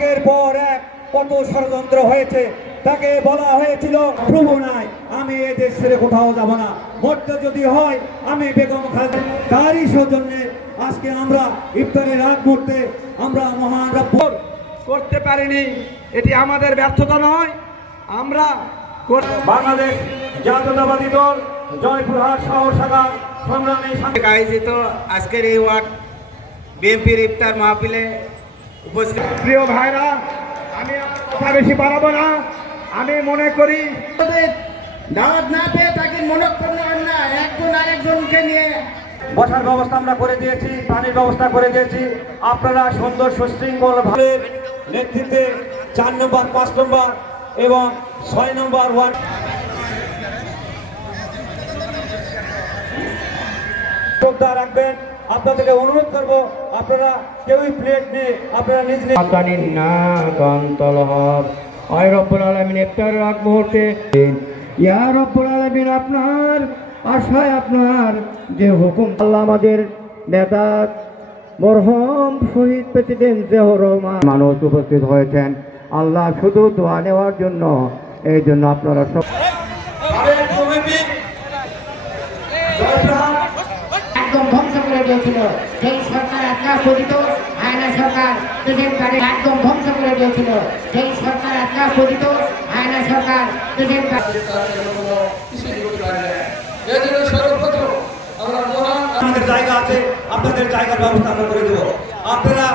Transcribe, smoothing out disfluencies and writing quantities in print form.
একের পর এক কত ষড়যন্ত্র হয়েছে। তাকে বলা হয়েছিল প্রভু নাই, আমি এ দেশ ছেড়ে কোথাও যাব না, মরতে যদি হয় আমি বেগম খালেদা। তারই সৌজন্যে আজকে আমরা ইফতারের আগ মুহূর্তে আমরা মহান রব্বুর করতে পারিনি, এটি আমাদের ব্যর্থতা নয়। আমরা বাংলাদেশ জাতীয়তাবাদী দল জয়পুরহাট শহর শাখা সংগ্রামী আয়োজিত আজকের এই ওয়ার্ড বিএনপির ইফতার মাহফিলে উপস্থিত প্রিয় ভাইরা, আমি কথা বেশি বাড়াবো না। আমি মনে করি দাওয়াত না পেয়ে তাকে মনোক্ষণ না, একজন আরেকজনকে নিয়ে বসার ব্যবস্থা আমরা করে দিয়েছি, পানির ব্যবস্থা করে দিয়েছি। আপনারা সুন্দর সুশৃঙ্খল ভাবে নেতৃত্বে 4 নম্বর 5 নম্বর এবং 6 নম্বর ওয়ার্ড শ্রদ্ধা রাখবেন। আপনাদেরকে অনুরোধ করবো, আপনারা কেউই প্লেট নিয়ে আপনারা নিজ নিজ রব্বুল আলামিন ইফতারের আগ মুহূর্তে ইয়া রব্বুল আলামিন আপনার আশায় আপনার যে হুকুম, আল্লাহ আমাদের নেতা মরহুম শহীদ প্রেসিডেন্ট জিয়াউর রহমান মানুষ উপস্থিত হয়েছেন। আল্লাহ শুধু দোয়া নেওয়ার জন্য, এই জন্য আপনারা সব একদম ধ্বংস করে দিয়েছিল। যেই সরকার আজকাল পতিত আয়না সরকার দেশের কারে একদম ধ্বংস করে দিয়েছিল। যেই সরকার আজকাল পতিত আয়না সরকার দেশের আমাদের জায়গা আছে, আপনাদের জায়গার ব্যবস্থা আমরা করে দেবো। আপনারা